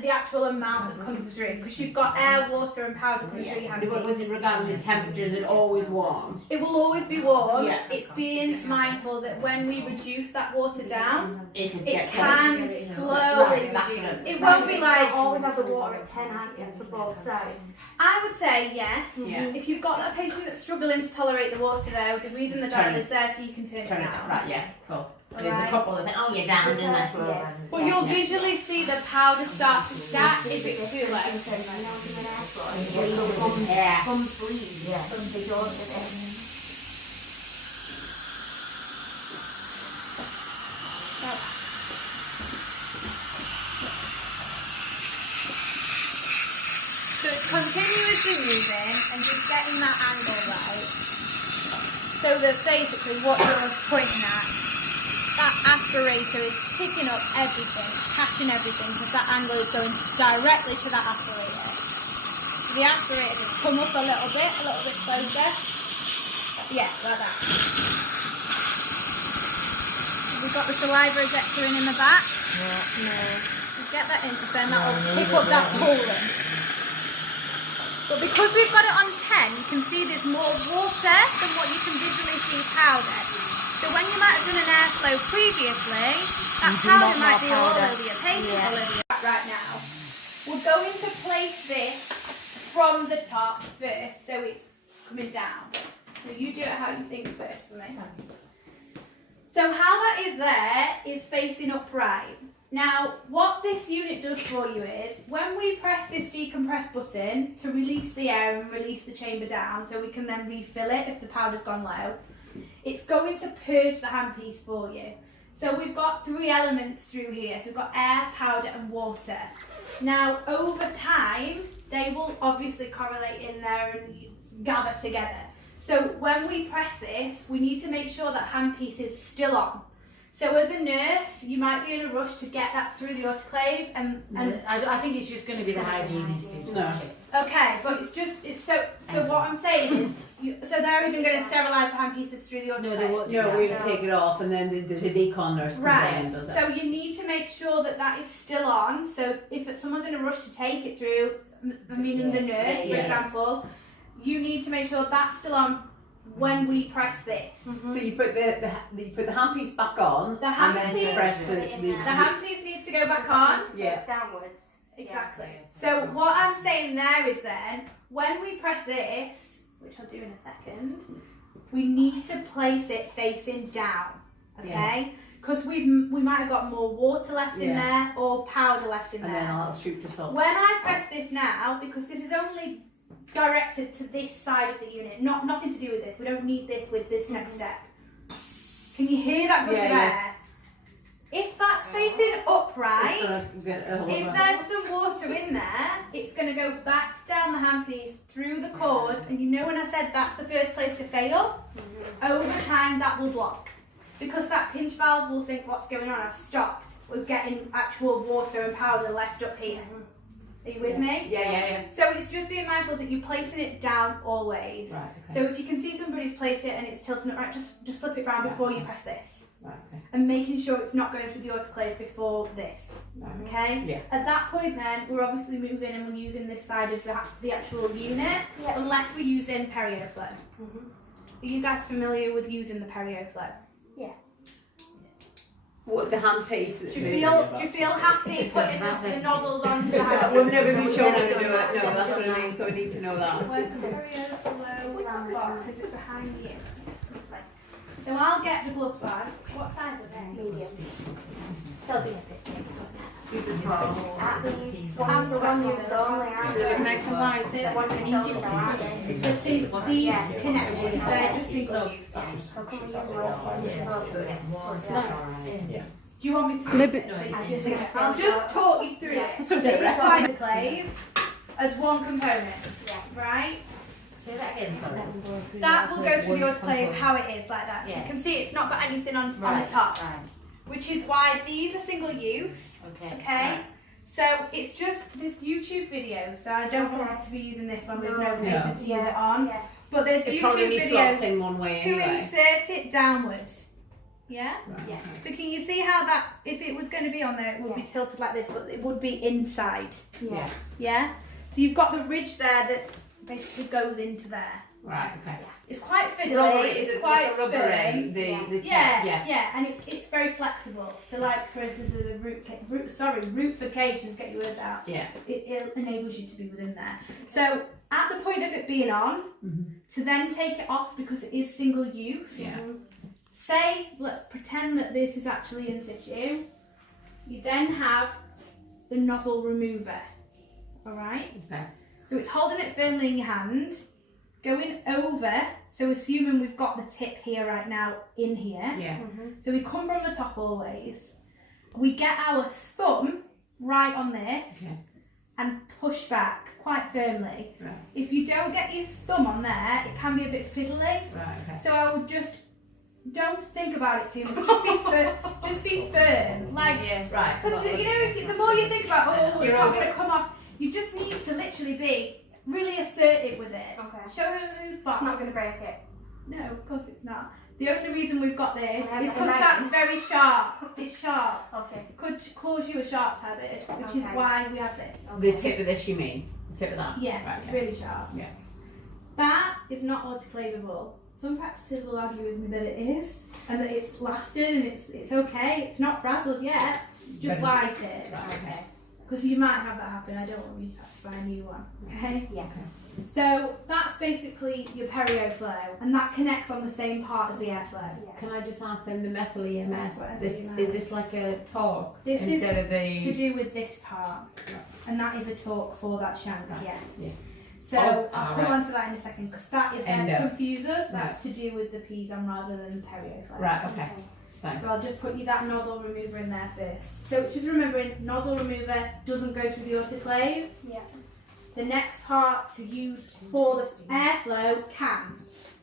the actual amount that comes through, because you've got air, water and powder coming through your hand. With regard to the temperatures, it's always warm. It will always be warm. Yeah. It's being mindful that when we reduce that water down, It'll it get can cold. slowly Right, that's what reduce. I- It won't be like, always have the water at 10, aren't you, for both sides? I would say yes. Yeah. If you've got a patient that's struggling to tolerate the water though, the reason the dial is there so you can turn it Turn it down. down. Right, yeah, cool. There's a Alright. couple that think, oh, you're drowned in there. Yes. But you'll visually see the powder start to stack if it's too low. Yeah. From bleed. Yeah. From the door to the So it's continuously moving and just getting that angle right. So that basically what you're pointing at, that aspirator is picking up everything, catching everything, because that angle is going directly to that aspirator. So the aspirator just come up a little bit closer. Yeah, like that. We've got the saliva ejector in the back. Yeah. You get that in, because then that will pick up that pooling. But because we've got it on 10, you can see there's more water than what you can visually see powder. So when you might have done an airflow previously, that powder might be all over your paper, all over your right now. We're going to place this from the top first, so it's coming down. So you do it how you think first for me. So how that is there is facing upright. Now, what this unit does for you is, when we press this decompress button to release the air and release the chamber down, so we can then refill it if the powder's gone low, it's going to purge the handpiece for you. So we've got 3 elements through here. So we've got air, powder and water. Now, over time, they will obviously correlate in there and gather together. So when we press this, we need to make sure that handpiece is still on. So as a nurse, you might be in a rush to get that through the autoclave and I think it's just going to be the hygienist who touch it. okay, but it's so what I'm saying is, so they're even going to sterilise the handpieces through the autoclave. No, they won't. No, we'll take it off, and then there's a decon nurse comes in and does Right, it. so you need to make sure that that is still on. So if someone's in a rush to take it through, I mean in the nurse, for example, you need to make sure that's still on when we press this. So you put the handpiece back on, The and then you handpiece- press The the handpiece needs to go back on. yeah. It's downwards. Exactly. So what I'm saying there is then, when we press this, which I'll do in a second, we need to place it facing down, okay? Because we might have got more water left in there or powder left in And there. then I'll shoot the salt. When I press this now, because this is only directed to this side of the unit, nothing to do with this. We don't need this with this next step. Can you hear that gush of air? If that's facing upright, if there's some water in there, it's going to go back down the handpiece through the cord, and you know when I said that's the first place to fail? Over time that will block. Because that pinch valve will think, what's going on, I've stopped. We're getting actual water and powder left up here. Are you with me? Yeah. So it's just being mindful that you're placing it down always. Right, okay. So if you can see somebody's placed it and it's tilting upright, just flip it round before you press this. Right, okay. And making sure it's not going through the autoclave before this. Right. Okay? Yeah. At that point then, we're obviously moving and we're using this side of the actual unit, Yeah. unless we're using PerioFlow. Are you guys familiar with using the PerioFlow? What the handpiece? Do you feel happy putting the nozzles onto the hand? We've never been shown how to do it. No, that's what I mean. So I need to know that. Where's the PerioFlow box? Is it behind you? So I'll get the gloves on. What size are they? Medium. They'll be a bit big. These I'm the one who's only out. Nice and wide, The one who's only out. these connections, they're just single use. So can we use one? Do you want me to? Maybe- I'll just talk you through it. So it's autoclave as one component, right? Say that again, sorry. That will go through the autoclave how it is, like that. Yeah. You can see it's not got anything on the top, Right. which is why these are single use. Okay. Okay. So it's just this YouTube video. So I don't want to be using this one with no patient to use it on. Yeah. But there's It probably YouTube slots videos in one way to anyway. insert it downward. Yeah. Right, Yeah. okay. So can you see how that, if it was going to be on there, it would be tilted like this, but it would be inside. Yeah. Yeah. So you've got the ridge there that basically goes into there. Right, okay. It's quite Rubber, fiddly. is It's it quite like a rubber firm. end? The Yeah, and it's very flexible. So like for instance, the rootfications, get your words out. Yeah. It enables you to be within there. So at the point of it being on, to then take it off because it is single use. Yeah. say, let's pretend that this is actually in situ. You then have the nozzle remover. Alright? Okay. So it's holding it firmly in your hand, going over, so assuming we've got the tip here right now in here. Yeah. So we come from the top always. We get our thumb right on this Okay. and push back quite firmly. Right. If you don't get your thumb on there, it can be a bit fiddly. Right. Okay. So I would just, don't think about it too much. Just be firm. Like, Right. because you know, if you, the more you think about, oh, it's You're not over going to come off, you just need to literally be really assertive with it. Okay. Show him who's boss. It's not going to break it. No, of course it's not. The only reason we've got this Yeah, is but because it might- that's very sharp. It's sharp. Okay. It could cause you a sharp's hazard, which is Okay. why we have this. The tip of this, you mean? The tip of that? Yeah, Right, it's okay. really sharp. Yeah. That is not autoclavable. Some practices will argue with me that it is, and that it's lasted and it's okay. It's not frazzled yet. Just But like it. Right. Okay. Because you might have that happen. I don't want you to have to buy a new one. Okay? Yeah. So that's basically your perio flow, and that connects on the same part as the airflow. Can I just ask them the metal That's EMS? whatever This you is like. this like a torque This is instead of to the do with this part, and that is a torque for that shank. Right, Yeah. yeah. So Oh, I'll come right. on to that in a second because that is there End to up. confuse us. That's to do with the P-zone rather than the perio flow. right? Okay. Fine. So I'll just put you that nozzle remover in there first. So it's just remembering nozzle remover doesn't go through the autoclave. Yeah. The next part to use for the airflow can.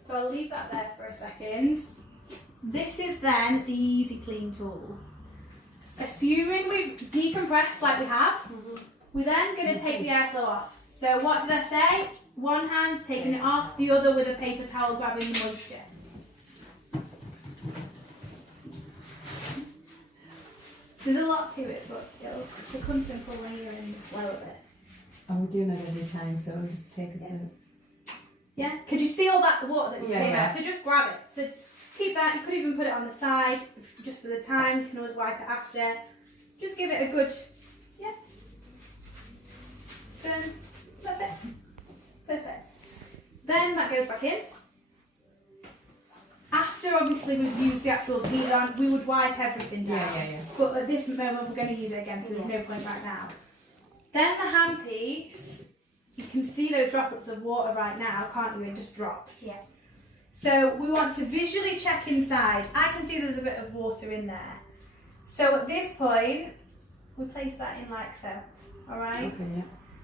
So I'll leave that there for a second. This is then the Easy Clean tool. Assuming we've decompressed like we have, we're then going to take the airflow off. So what did I say? One hand's taking it off, the other with a paper towel grabbing the moisture. There's a lot to it, but it'll become simple when you're in the flow of it. I'm doing it every time, so I'll just take a sip. Yeah? Could you see all that water that was Yeah, came yeah. out? So just grab it. So keep that. You could even put it on the side just for the time. You can always wipe it after. Just give it a good, yeah. That's it. Perfect. Then that goes back in. After obviously we've used the actual peas on, we would wipe everything down. Yeah. But at this moment we're going to use it again, so there's no point right now. Then the handpiece, you can see those droplets of water right now, can't you? It just dropped. Yeah. So we want to visually check inside. I can see there's a bit of water in there. So at this point, we place that in like so. All right. Okay. Yeah.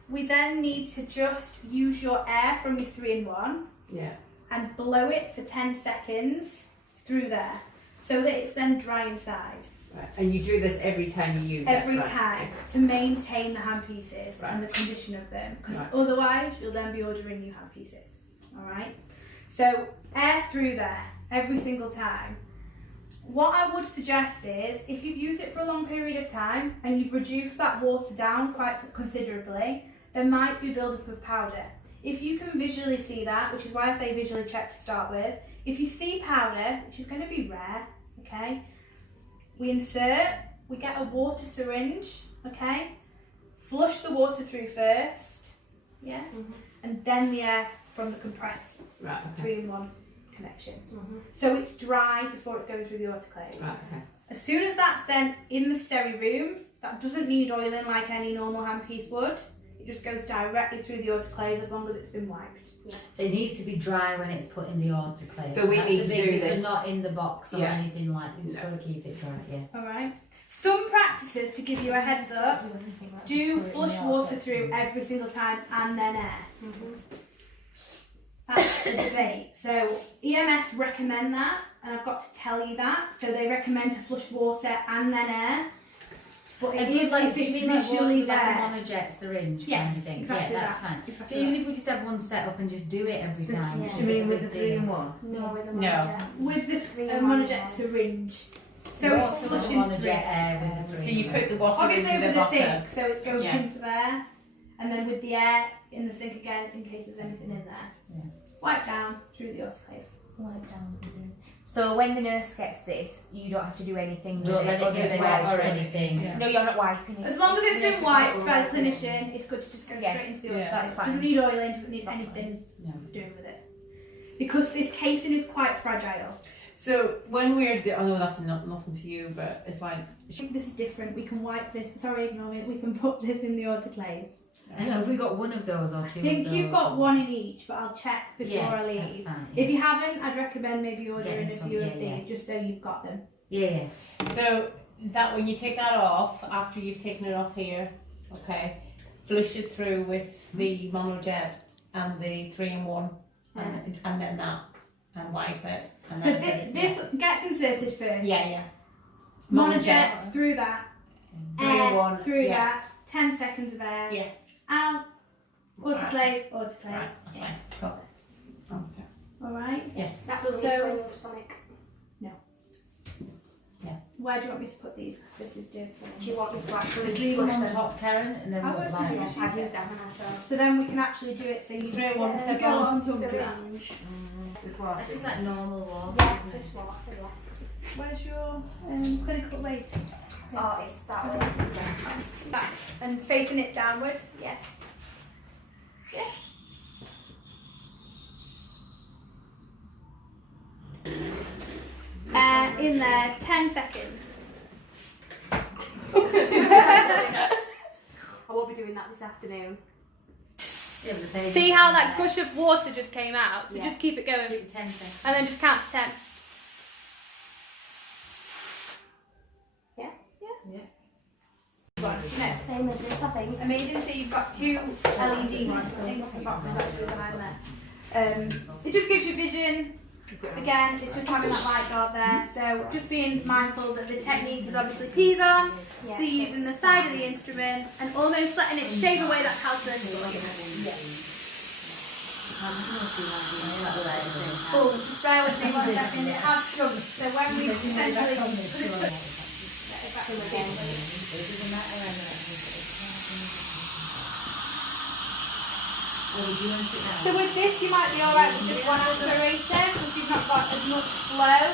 We then need to just use your air from your 3-in-1 Yeah. and blow it for 10 seconds through there, so that it's then dry inside. Right. And you do this every time you use Every it. Right. time to maintain the handpieces Right. and the condition of them, because Right. otherwise you'll then be ordering new handpieces. All right. So air through there every single time. What I would suggest is, if you've used it for a long period of time and you've reduced that water down quite considerably, there might be buildup of powder. If you can visually see that, which is why I say visually check to start with, if you see powder, which is going to be rare, okay, we insert, we get a water syringe, okay, flush the water through first, yeah, and then the air from the compressed Right. Okay. 3-in-1 connection. So it's dry before it's going through the autoclave. Right. Okay. As soon as that's then in the steri room, that doesn't need oiling like any normal handpiece would. It just goes directly through the autoclave as long as it's been wiped. So it needs to be dry when it's put in the autoclave. So we That's need the to big do thing, this. So not in the box or Yeah. anything like that. You've just No. got to keep it dry, yeah. Alright? Some practices, to give you a heads up, do flush water through every single time and then air. That's the debate. So EMS recommend that, and I've got to tell you that. So they recommend to flush water and then air. But it If is it's like if it's giving like visually water, like a there. monojet syringe Yes, kind of thing. exactly Yeah, that's that. fine. Exactly So even if we just have one set up and just do it every time. Yeah. it's Do you mean a with the big deal. 3-in-1? No, with a No. manager. with this 3-in-1 monojet was. syringe. So Water it's with flushing monojet through. air with the So you put the water Obviously into over the the bottom. sink, so it's going Yeah. into there, and then with the air in the sink again in case there's anything in there. Yeah. Wipe down through the autoclave. Wipe down. So when the nurse gets this, you don't have to do anything with Don't let it other get than wet wipe or anything. Yeah. No, you're not wiping it. As long as it's The been nurse wiped will by wipe the it. clinician, it's good to just go Yeah. straight into the Yeah. autoclave. That's fine. Doesn't need oiling, doesn't need anything No. doing with it. Because this casing is quite fragile. So when we're, I know that's nothing to you, but it's like, This is different. We can wipe this. Sorry, ignore me. We can put this in the autoclave. I know, have we got one of those or two? I think of those? you've got one in each, but I'll check before Yeah, I that's leave. fine. If you haven't, I'd recommend maybe ordering Getting a some, few of yeah, these just so you've got them. Yeah. So that when you take that off, after you've taken it off here, okay, flush it through with the Monojet and the 3-in-1 and then that and wipe it. And So then this gets inserted first. yeah. Monojet through that. Air 3-in-1 through yeah. that. 10 seconds of air. Yeah. Out. Autoclave. Autoclave. Right, that's fine. Cool. Okay. Alright. That doesn't So- need to go in your stomach. Where do you want me to put these? Because this is dirty. Do you want me to actually Just leave them flush on them? top, Karen, and then How we'll much line did it. you I've used them myself. So then we can actually do it so you 3-in-1 go table. on to Syringe. Just water. It's just like normal water, Yeah, isn't it? just water, yeah. Where's your clinical weight? Oh, it's that way. Back and facing it downward. Yeah. In there, 10 seconds. I won't be doing that this afternoon. Yeah, but the baby- See how that gush of water just came out? So Yeah. just keep it going Keep it 10 seconds. and then just count to 10. No. Same as this, I think. Amazing. So you've got two LED boxes actually behind this. It just gives you vision. Again, it's just having that light guard there. So just being mindful that the technique is obviously P's on. Yeah, So you're using the side of the instrument and almost letting it shave away that calcium. Oh, just bear with me 1 second. It has shrunk. So when we essentially put it back in again. So with this, you might be alright with just one aspirator because you've not got as much flow.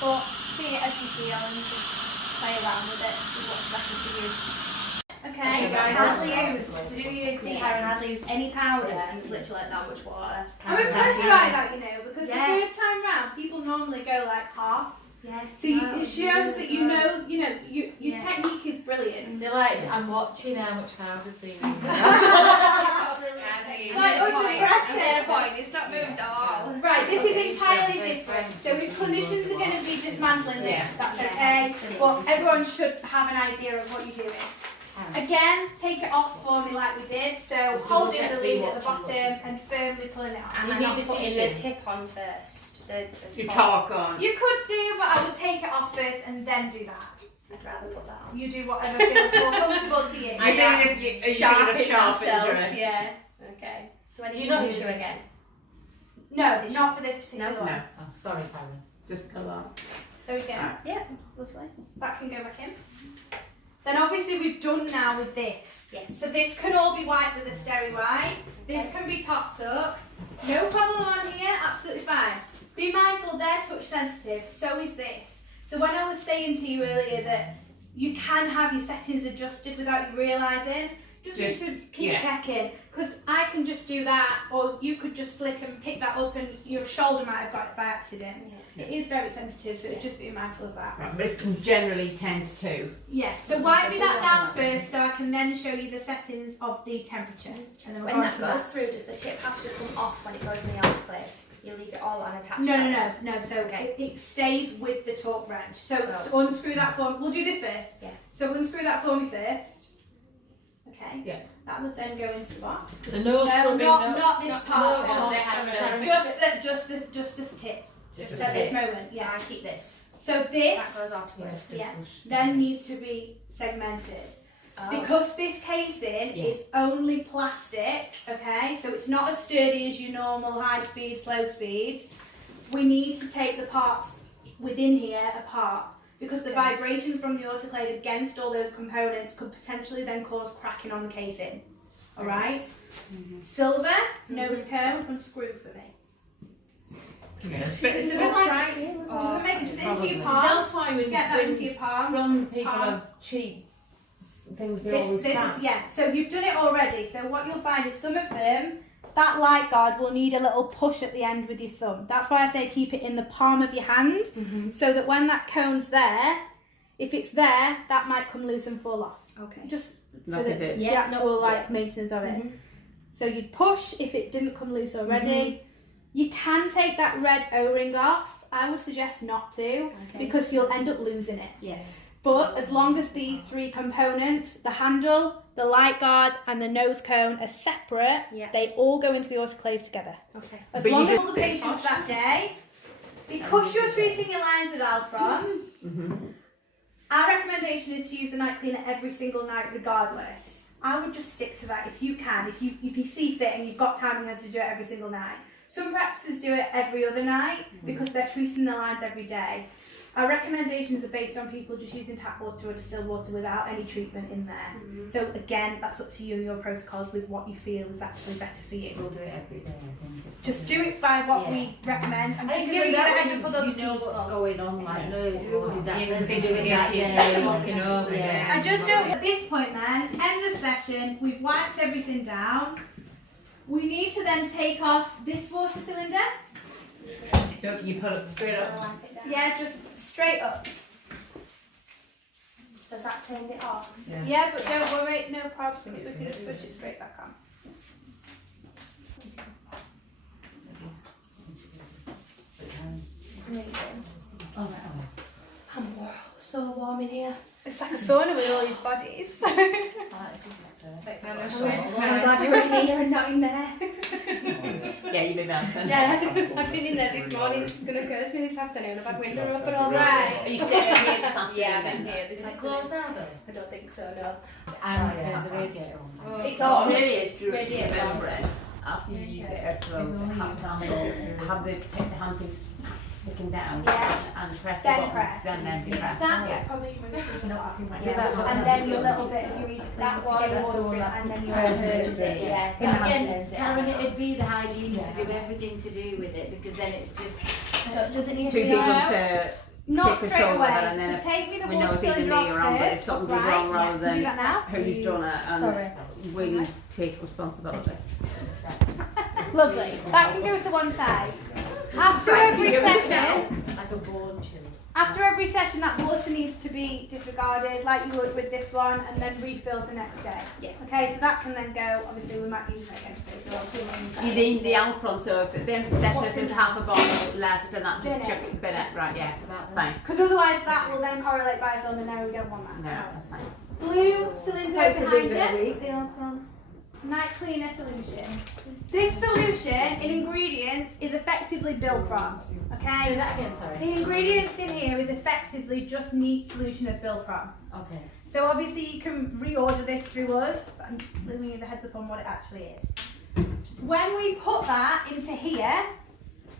But see it as you feel and just play around with it. See what's better for you. Okay, guys, hardly hardly used. to do your thing, Karen, hardly use any powder, and it's literally like that much water. I'm impressed by that, you know, because Yeah. the first time round, people normally go like half. Yeah. So it shows that you know, your Yeah. technique is brilliant. They're like, I'm watching how much powder's being used. Like under pressure. point, it's not moved at all. Right, this is entirely different. So if clinicians are going to be dismantling this, that's okay. But everyone should have an idea of what you're doing. Again, take it off for me like we did. So Just holding double the check lead for at the what bottom and firmly pulling it off. And Do you I'm need not the putting tissue? the tip on first. The You top. talk on. You could do, but I would take it off first and then do that. I'd rather put that on. You do whatever feels more comfortable to you. I think if you sharp injury. Yeah. Okay. Do I Do need you to not do do it again? No, not for this particular No. one. No, Oh, sorry, Karen. just pull on. There we go. Right. Yeah, lovely. That can go back in. Then obviously we've done now with this. Yes. So this can all be wiped with a Steri wipe. This can be topped up. No problem on here, absolutely fine. Be mindful they're touch sensitive, so is this. So when I was saying to you earlier that you can have your settings adjusted without you realising, just need to keep checking. Because I can just do that, or you could just flick and pick that up and your shoulder might have got it by accident. Yeah. It is very sensitive, so just be mindful of that. Right, but it's generally 10 to 2. Yeah, so wipe me that down first so I can then show you the settings of the temperature. And then we'll When go on that to goes through, does the tip have to come off when it goes in the autoclave? You leave it all unattached? No. So Okay. it stays with the torque wrench. So So- unscrew that for me. We'll do this first. Yeah. So unscrew that for me first. Okay. Yeah. That would then go into the box. So no scrubbing, not this part. no, No, they have to- just this tip. Just At a this tip. moment. Yeah, Yeah. I keep this. So this That goes autoclave. Yeah. then needs to be segmented. Oh. Because this casing Yeah. is only plastic, okay, so it's not as sturdy as your normal high speed, slow speeds, we need to take the parts within here apart because the vibrations from the autoclave against all those components could potentially then cause cracking on the casing. Alright? Silver, nose cone, unscrew for me. But it's a bit like. Just make it just into your Probably. palm. That's why when, Get that into your palm. some people Palm. have cheap things, they This, always this, crack. yeah, so you've done it already. So what you'll find is some of them, that light guard will need a little push at the end with your thumb. That's why I say keep it in the palm of your hand, so that when that cone's there, if it's there, that might come loose and fall off. Okay. Just Like for a bit. the actual maintenance of it. So you'd push if it didn't come loose already. You can take that red O-ring off. I would suggest not to, because you'll end up losing it. Yes. But as long as these three components, the handle, the light guard and the nose cone are separate, they all go into the autoclave together. Okay. As long as all the patients that day, because you're treating your lines with Alpron, our recommendation is to use the night cleaner every single night regardless. I would just stick to that if you can, if you see fit and you've got time and you have to do it every single night. Some practices do it every other night because they're treating their lines every day. Our recommendations are based on people just using tap water or distilled water without any treatment in there. So again, that's up to you and your protocols with what you feel is actually better for you. We'll do it every day, I think. Just do it by what we recommend. I'm just I giving you the heads up for those you know people. what's going on, like, no, or did that Yeah, person they do do it it that day, walking over, I just don't. At this point then, end of session, we've wiped everything down. We need to then take off this water cylinder. Don't you put it straight up? Yeah, just straight up. Does that turn it off? Yeah, but don't worry, no problem. We can just switch it straight back on. Amazing. Oh, right, I'm so warm in here. It's like a sauna with all these bodies. perfect. I'm glad you were in here and not in there. Yeah, you maybe answer. Yeah, I've been in there this morning. She's going to curse me this afternoon. I've had window up and all Are that. you staying in here this afternoon? Yeah, I've been here this Is it afternoon. closed now though? I don't think so, no. And the radiator on. It's Oh, all maybe it's true. radiator. Remember it. After you get airflow, have the handpiece sticking down and press the Then button. press. Then depress. That Yeah. is probably Yeah. and then your little bit of your easy That clean one, to get that's water all through, that- and then your Purges it, yeah. But again, Purges it. Karen, it'd be the hygiene to do everything to do with it, because then it's just. So it doesn't need Two to be people out. to Not take straight control of away. it, and then so take me the we know water it's either cylinder me off or Amber if first, something goes upright. wrong rather Do than that now. who's done it, and Sorry. we take responsibility. Lovely. That can go to one side. After every session, Like a born chili. after every session, that water needs to be disregarded, like you would with this one, and then refilled the next day. Yeah. Okay, so that can then go. Obviously, we might be using it next day, so I'll put it on You need the Alpron, so if at the end of the session if there's half a bottle left, then that just Bin it. chuck it, bin it, right, yeah, that's fine. Because otherwise, that will then correlate biofilm, and now we don't want that. No, that's fine. Blue cylinder behind you. The Alpron night cleaner solution. This solution in ingredients is effectively Bilprom. Say Okay. that again, sorry. The ingredients in here is effectively just neat solution of Bilprom. Okay. So obviously you can reorder this through us, but I'm just giving you the heads up on what it actually is. When we put that into here,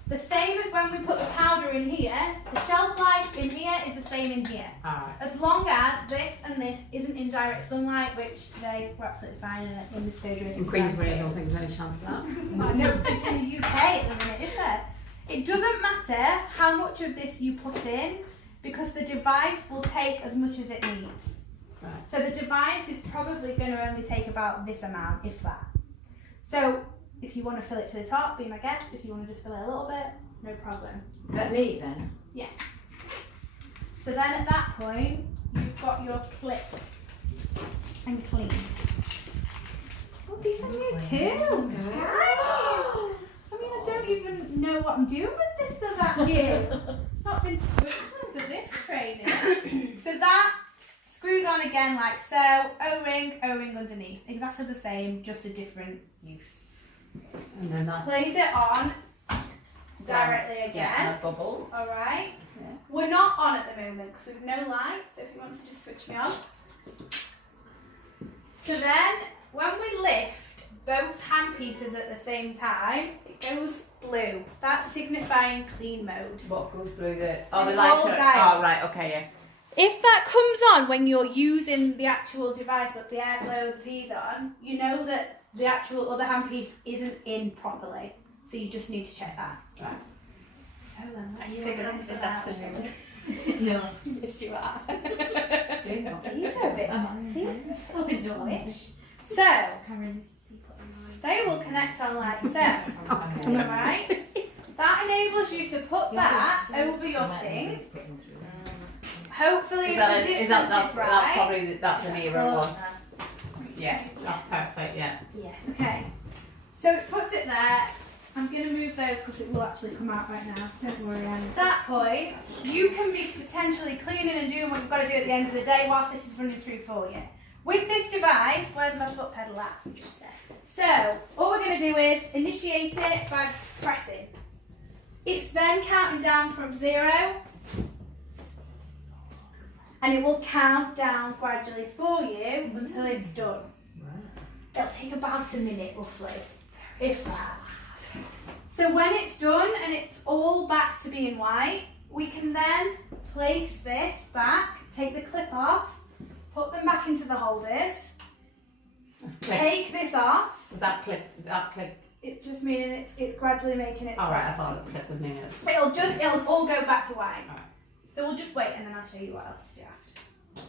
the same as when we put the powder in here, the shelf life in here is the same in here. Alright. As long as this and this isn't in direct sunlight, which today we're absolutely fine in this surgery. In Queensbury, I don't think there's any chance of that. I don't think in the UK at the minute, is there? It doesn't matter how much of this you put in, because the device will take as much as it needs. Right. So the device is probably going to only take about this amount, if that. So if you want to fill it to the top, be my guest. If you want to just fill it a little bit, no problem. Is that neat then? Yes. So then at that point, you've got your clip and clean. Oh, these are new too. Nice. I mean, I don't even know what I'm doing with this. They're that new. Not been to Switzerland for this training. So that screws on again like so. O-ring underneath. Exactly the same, just a different use. And then that. Place it on directly again. Yeah, and a bubble. Alright. Yeah. We're not on at the moment because we've no light, so if you want to just switch me on. So then, when we lift both hand pieces at the same time, it goes blue. That's signifying clean mode. What goes blue? The oh, the It's lights all are. dial. Oh, right. Okay, yeah. If that comes on when you're using the actual device, like the airflow, the P's on, you know that the actual other hand piece isn't in properly. So you just need to check that. Right. So then let's Are you figure on this this out. afternoon? No. Yes, you are. Do you not? These are a bit, these are a bit smallish. So, Karen's teapot in mine. they will connect on like so. Okay. Alright? That enables you to put that over your sink. Hopefully, if the distance that's is right. that's probably that's a nearer one. Closer. Yeah, that's perfect. Yeah. Yeah. Okay. So it puts it there. I'm going to move those because it will actually come out right now. Don't worry. At that point, you can be potentially cleaning and doing what you've got to do at the end of the day whilst this is running through for you. With this device, where's my foot pedal at? Just there. So, all we're going to do is initiate it by pressing. It's then counting down from 0, and it will count down gradually for you until it's done. It'll take about a minute roughly, if that. So when it's done and it's all back to being white, we can then place this back, take the clip off, put them back into the holders, take this off. That clip. It's just meaning it's gradually making it. All right, I thought the clip was minutes. It'll all go back to white. Alright. So we'll just wait and then I'll show you what else to do after.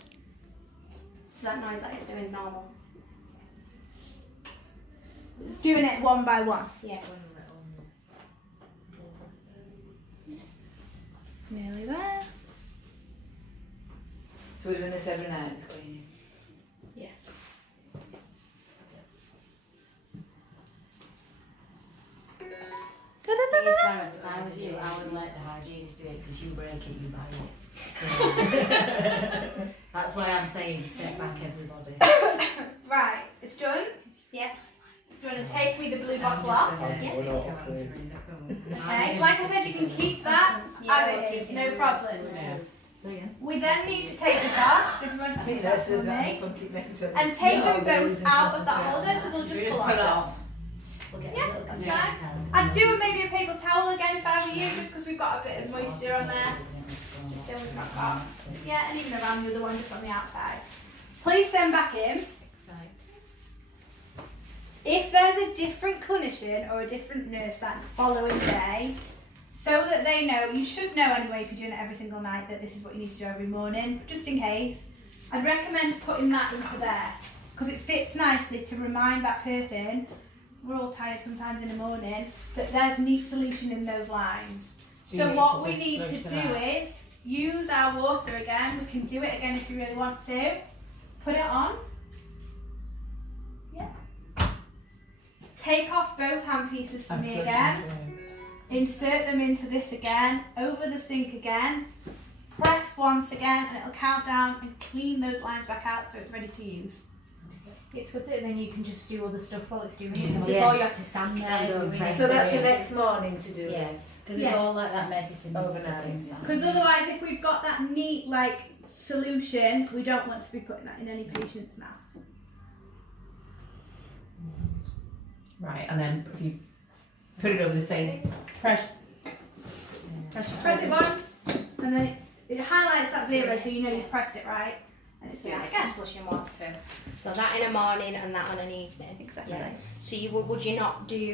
So that noise that it's doing is normal. It's doing it one by one. Yeah. Nearly there. So we're doing this every night, it's cleaning. If I was you, I would let the hygienist do it because you break it, you buy it. So, that's why I'm saying step back, everybody. Right, it's done. Yeah. Do you want to take me the blue bottle off? Okay, like I said, you can keep that as it is, no problem. We then need to take this off, so if you want to take that for me, and take them both out of the holder, so they'll just pull off. Yeah, that's fine. I'd do maybe a paper towel again if I were you, just because we've got a bit of moisture on there. Just so we've not got, yeah, and even around the other one, just on the outside. Place them back in. If there's a different clinician or a different nurse that following day, so that they know, you should know anyway if you're doing it every single night that this is what you need to do every morning, just in case, I'd recommend putting that into there because it fits nicely to remind that person, we're all tired sometimes in the morning, that there's a neat solution in those lines. So what we need to do is use our water again. We can do it again if you really want to. Put it on. Take off both hand pieces for me again. Insert them into this again, over the sink again. Press once again and it'll count down and clean those lines back out so it's ready to use. It's good that then you can just do other stuff while it's doing it. Yeah. Before you have to stand there doing it. So that's the next morning to do Yes, because Yeah. it's all like that medicine. Overnight. Because otherwise if we've got that neat solution, we don't want to be putting that in any patient's mouth. Right, and then if you put it over the sink, press Press it once and then it highlights that 0 so you know you've pressed it right. And it's doing Yeah, it it's again. just flushing water through. So that in a morning and that on an evening. Exactly. Yeah. So would you not do